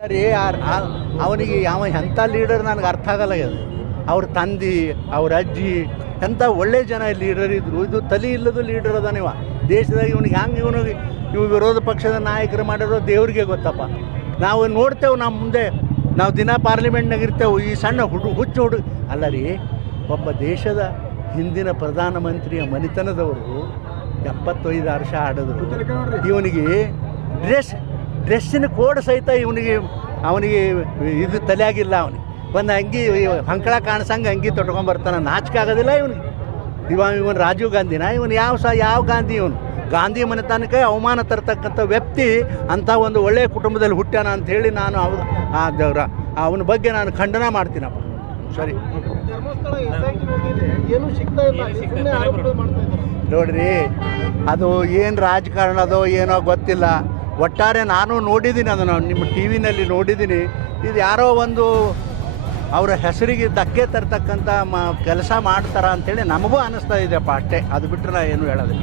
ಸರಿ ಅವನಿಗೆ ಯಾವ ಎಂಥ ಲೀಡರ್ ನನಗೆ ಅರ್ಥ ಆಗಲ್ಲ ಇದು. ಅವ್ರ ತಂದೆ ಅವ್ರ ಅಜ್ಜಿ ಎಂಥ ಒಳ್ಳೆ ಜನ ಲೀಡರ್ ಇದ್ರು. ಇದು ತಲೆ ಇಲ್ಲದ ಲೀಡರ್ ಅದ ನೀವು ದೇಶದಾಗ ಇವನಿಗೆ ಹ್ಯಾಂಗೆ ಇವನು ಇವು ವಿರೋಧ ಪಕ್ಷದ ನಾಯಕರು ಮಾಡಿರೋ ದೇವ್ರಿಗೆ ಗೊತ್ತಪ್ಪ. ನಾವು ನೋಡ್ತೇವೆ ನಮ್ಮ ಮುಂದೆ ನಾವು ದಿನ ಪಾರ್ಲಿಮೆಂಟ್ನಾಗ ಇರ್ತೇವೆ ಈ ಸಣ್ಣ ಹುಡು ಹುಚ್ಚು ಹುಡುಗ ಅಲ್ಲ ರೀ ಒಬ್ಬ ದೇಶದ ಹಿಂದಿನ ಪ್ರಧಾನಮಂತ್ರಿಯ ಮನೆತನದವರು ಎಪ್ಪತ್ತೈದು ವರ್ಷ ಆಡಿದ್ರು. ಇವನಿಗೆ ಡ್ರೆಸ್ ಡ್ರೆಸ್ಸಿನ ಕೋಡ್ ಸಹಿತ ಇವನಿಗೆ, ಅವನಿಗೆ ಇದು ತಲೆಯಾಗಿಲ್ಲ ಅವನಿಗೆ. ಒಂದು ಅಂಗಿ ಹಂಕಳ ಕಾಣಿಸಂಗೆ ಅಂಗಿ ತೊಟ್ಕೊಂಬರ್ತಾನೆ ನಾಚಿಕೆ ಆಗೋದಿಲ್ಲ ಇವನಿಗೆ. ಇವ, ಇವನು ರಾಜೀವ್ ಗಾಂಧಿನ ಇವನು ಯಾವ ಸಹ ಯಾವ ಗಾಂಧಿ ಇವನು? ಗಾಂಧಿ ಮನೆತನಕ್ಕೆ ಅವಮಾನ ತರ್ತಕ್ಕಂಥ ವ್ಯಕ್ತಿ ಅಂಥ ಒಂದು ಒಳ್ಳೆಯ ಕುಟುಂಬದಲ್ಲಿ ಹುಟ್ಟ್ಯಾನ ಹೇಳಿ ನಾನು ಅವ, ಆ ದೇವ್ರ ಅವನ ಬಗ್ಗೆ ನಾನು ಖಂಡನ ಮಾಡ್ತೀನಪ್ಪ. ಸರಿ. ನೋಡ್ರಿ, ಅದು ಏನು ರಾಜಕಾರಣದೋ ಏನೋ ಗೊತ್ತಿಲ್ಲ. ಒಟ್ಟಾರೆ ನಾನು ನೋಡಿದ್ದೀನಿ ಅದನ್ನು ನಿಮ್ಮ ಟಿ ವಿನಲ್ಲಿ ನೋಡಿದ್ದೀನಿ. ಇದು ಯಾರೋ ಒಂದು ಅವರ ಹೆಸರಿಗೆ ಧಕ್ಕೆ ತರ್ತಕ್ಕಂಥ ಮ ಕೆಲಸ ಮಾಡ್ತಾರ ಅಂತೇಳಿ ನಮಗೂ ಅನ್ನಿಸ್ತಾ ಇದೆಯಪ್ಪ ಅಷ್ಟೇ. ಅದು ಬಿಟ್ಟರೆ ನಾ ಏನು ಹೇಳೋದಿಲ್ಲ.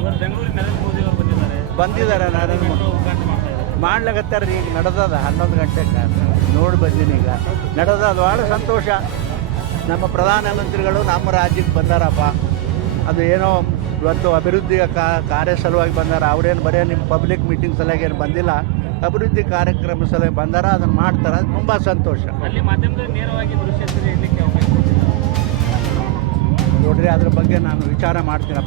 ಬಂದಿದ್ದಾರೆ. ಬಂದಿದ್ದಾರೆ ನರೇಂದ್ರ ಮೋದಿ. ಮಾಡ್ಲಾಗತ್ತಾರ ಈಗ ನಡೆದದ ಹನ್ನೊಂದು ಗಂಟೆಗೆ ನೋಡಿ ಬಂದೀನಿ ಈಗ. ನಡೆದದ ಭಾಳ ಸಂತೋಷ. ನಮ್ಮ ಪ್ರಧಾನಮಂತ್ರಿಗಳು ನಮ್ಮ ರಾಜ್ಯಕ್ಕೆ ಬಂದಾರಪ್ಪ. ಅದು ಏನೋ ಇವತ್ತು ಅಭಿವೃದ್ಧಿ ಕಾ- ಕಾರ್ಯ ಸಲುವಾಗಿ ಬಂದಾರ. ಅವ್ರೇನು ಬರೀ ನಿಮ್ಮ ಪಬ್ಲಿಕ್ ಮೀಟಿಂಗ್ ಸಲುವಾಗಿ ಏನು ಬಂದಿಲ್ಲ. ಅಭಿವೃದ್ಧಿ ಕಾರ್ಯಕ್ರಮ ಸಲುವಾಗಿ ಬಂದಾರ ಅದನ್ನು ಮಾಡ್ತಾರೆ. ಅದು ತುಂಬ ಸಂತೋಷ. ನೋಡ್ರಿ ಅದ್ರ ಬಗ್ಗೆ ನಾನು ವಿಚಾರ ಮಾಡ್ತೀನಿ.